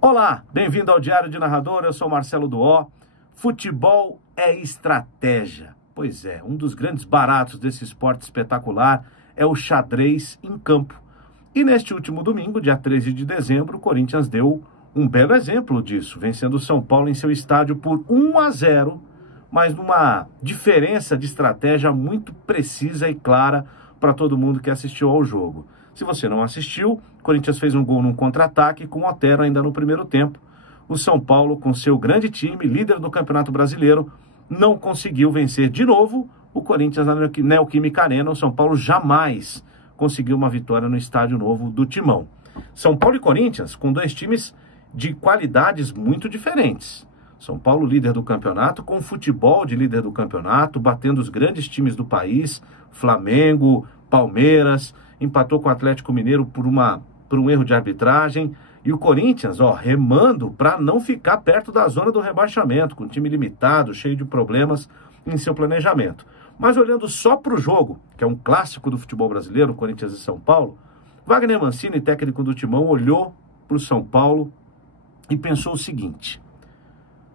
Olá, bem-vindo ao Diário de Narrador, eu sou Marcelo Duó. Futebol é estratégia. Pois é, um dos grandes baratos desse esporte espetacular é o xadrez em campo. E neste último domingo, dia 13 de dezembro, o Corinthians deu um belo exemplo disso, vencendo o São Paulo em seu estádio por 1-0, mas numa diferença de estratégia muito precisa e clara para todo mundo que assistiu ao jogo. Se você não assistiu, o Corinthians fez um gol num contra-ataque com o Otero ainda no primeiro tempo. O São Paulo, com seu grande time, líder do Campeonato Brasileiro, não conseguiu vencer de novo o Corinthians na Neoquímica Arena. O São Paulo jamais conseguiu uma vitória no estádio novo do Timão. São Paulo e Corinthians, com dois times de qualidades muito diferentes. São Paulo, líder do campeonato, com futebol de líder do campeonato, batendo os grandes times do país, Flamengo, Palmeiras, empatou com o Atlético Mineiro por um erro de arbitragem. E o Corinthians, remando para não ficar perto da zona do rebaixamento, com time limitado, cheio de problemas em seu planejamento. Mas olhando só para o jogo, que é um clássico do futebol brasileiro, Corinthians e São Paulo, Wagner Mancini, técnico do Timão, olhou para o São Paulo e pensou o seguinte: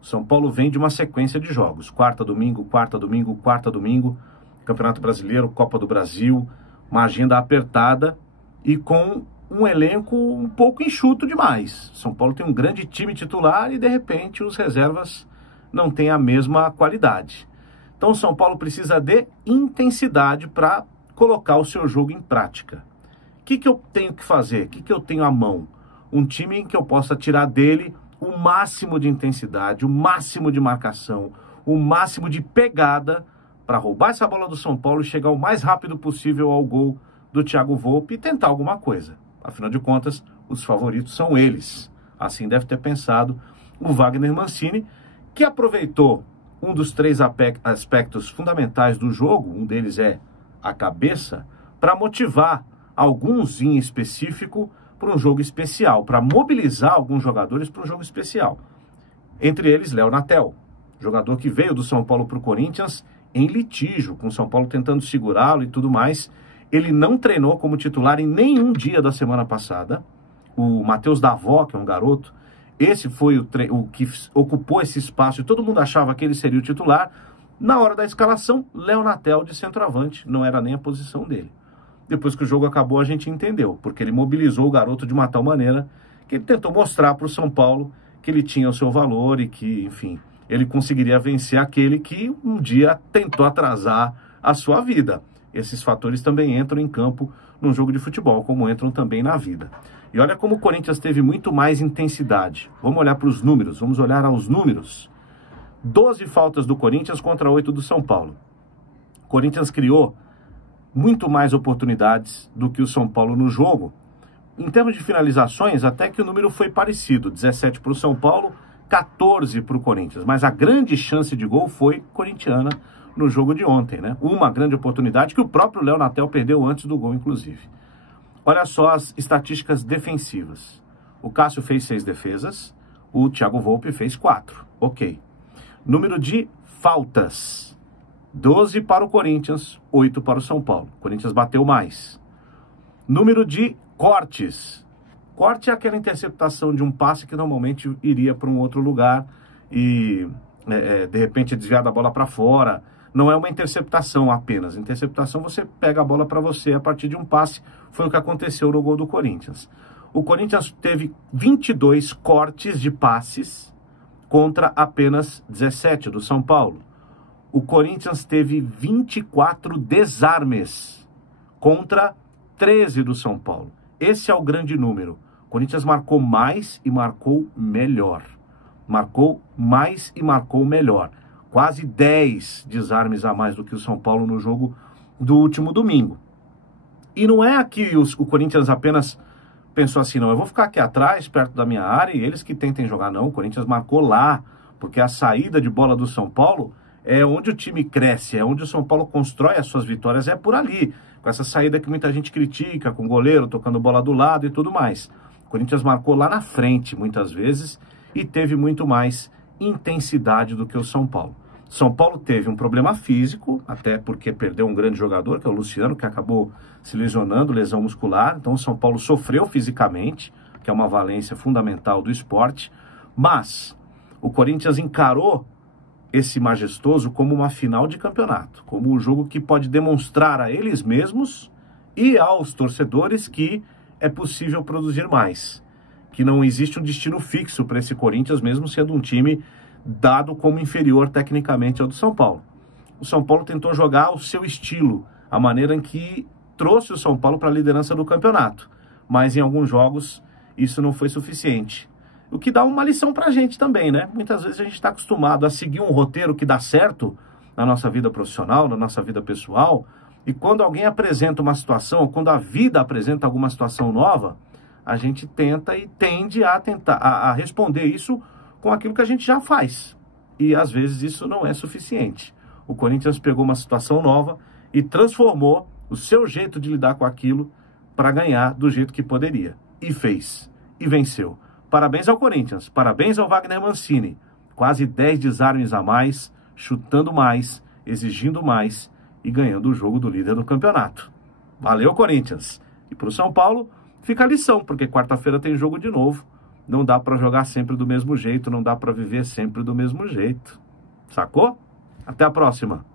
São Paulo vem de uma sequência de jogos, quarta, domingo, Campeonato Brasileiro, Copa do Brasil, uma agenda apertada e com um elenco um pouco enxuto demais. São Paulo tem um grande time titular e, de repente, os reservas não têm a mesma qualidade. Então, o São Paulo precisa de intensidade para colocar o seu jogo em prática. O que eu tenho que fazer? O que eu tenho à mão? Um time em que eu possa tirar dele o máximo de intensidade, o máximo de marcação, o máximo de pegada para roubar essa bola do São Paulo e chegar o mais rápido possível ao gol do Thiago Volpi e tentar alguma coisa. Afinal de contas, os favoritos são eles. Assim deve ter pensado o Wagner Mancini, que aproveitou um dos três aspectos fundamentais do jogo, um deles é a cabeça, para motivar alguns em específico para um jogo especial, para mobilizar alguns jogadores para um jogo especial. Entre eles, Léo Natel, jogador que veio do São Paulo para o Corinthians em litígio, com o São Paulo tentando segurá-lo e tudo mais. Ele não treinou como titular em nenhum dia da semana passada. O Matheus Davó, que é um garoto, esse foi o que ocupou esse espaço e todo mundo achava que ele seria o titular. Na hora da escalação, Léo Natel de centroavante, não era nem a posição dele. Depois que o jogo acabou, a gente entendeu, porque ele mobilizou o garoto de uma tal maneira que ele tentou mostrar para o São Paulo que ele tinha o seu valor e que, enfim, ele conseguiria vencer aquele que um dia tentou atrasar a sua vida. Esses fatores também entram em campo num jogo de futebol, como entram também na vida. E olha como o Corinthians teve muito mais intensidade. Vamos olhar para os números, vamos olhar aos números. 12 faltas do Corinthians contra 8 do São Paulo. O Corinthians criou muito mais oportunidades do que o São Paulo no jogo. Em termos de finalizações, até que o número foi parecido, 17 para o São Paulo, 14 para o Corinthians. Mas a grande chance de gol foi corintiana no jogo de ontem, né? Uma grande oportunidade que o próprio Léo Natel perdeu antes do gol, inclusive. Olha só as estatísticas defensivas. O Cássio fez 6 defesas, o Thiago Volpi fez 4. Ok. Número de faltas: 12 para o Corinthians, 8 para o São Paulo. O Corinthians bateu mais. Número de cortes: corte é aquela interceptação de um passe que normalmente iria para um outro lugar e de repente é desviada a bola para fora. Não é uma interceptação apenas. Interceptação, você pega a bola para você a partir de um passe. Foi o que aconteceu no gol do Corinthians. O Corinthians teve 22 cortes de passes contra apenas 17 do São Paulo. O Corinthians teve 24 desarmes contra 13 do São Paulo. Esse é o grande número. O Corinthians marcou mais e marcou melhor. Marcou mais e marcou melhor. Quase 10 desarmes a mais do que o São Paulo no jogo do último domingo. E não é que o Corinthians apenas pensou assim, não, eu vou ficar aqui atrás, perto da minha área, e eles que tentem jogar, não. O Corinthians marcou lá, porque a saída de bola do São Paulo é onde o time cresce, é onde o São Paulo constrói as suas vitórias, é por ali. Com essa saída que muita gente critica, com o goleiro tocando bola do lado e tudo mais. O Corinthians marcou lá na frente, muitas vezes, e teve muito mais intensidade do que o São Paulo. São Paulo teve um problema físico, até porque perdeu um grande jogador, que é o Luciano, que acabou se lesionando, lesão muscular. Então o São Paulo sofreu fisicamente, que é uma valência fundamental do esporte, mas o Corinthians encarou esse majestoso como uma final de campeonato, como um jogo que pode demonstrar a eles mesmos e aos torcedores que é possível produzir mais, que não existe um destino fixo para esse Corinthians, mesmo sendo um time dado como inferior tecnicamente ao do São Paulo. O São Paulo tentou jogar o seu estilo, a maneira em que trouxe o São Paulo para a liderança do campeonato, mas em alguns jogos isso não foi suficiente. O que dá uma lição para a gente também, né? Muitas vezes a gente está acostumado a seguir um roteiro que dá certo na nossa vida profissional, na nossa vida pessoal, e quando alguém apresenta uma situação, ou quando a vida apresenta alguma situação nova, a gente tenta e tende a tentar a responder isso com aquilo que a gente já faz. E às vezes isso não é suficiente. O Corinthians pegou uma situação nova e transformou o seu jeito de lidar com aquilo para ganhar do jeito que poderia. E fez. E venceu. Parabéns ao Corinthians. Parabéns ao Wagner Mancini. Quase 10 desarmes a mais, chutando mais, exigindo mais e ganhando o jogo do líder do campeonato. Valeu, Corinthians. E para o São Paulo, fica a lição, porque quarta-feira tem jogo de novo. Não dá para jogar sempre do mesmo jeito, não dá para viver sempre do mesmo jeito. Sacou? Até a próxima.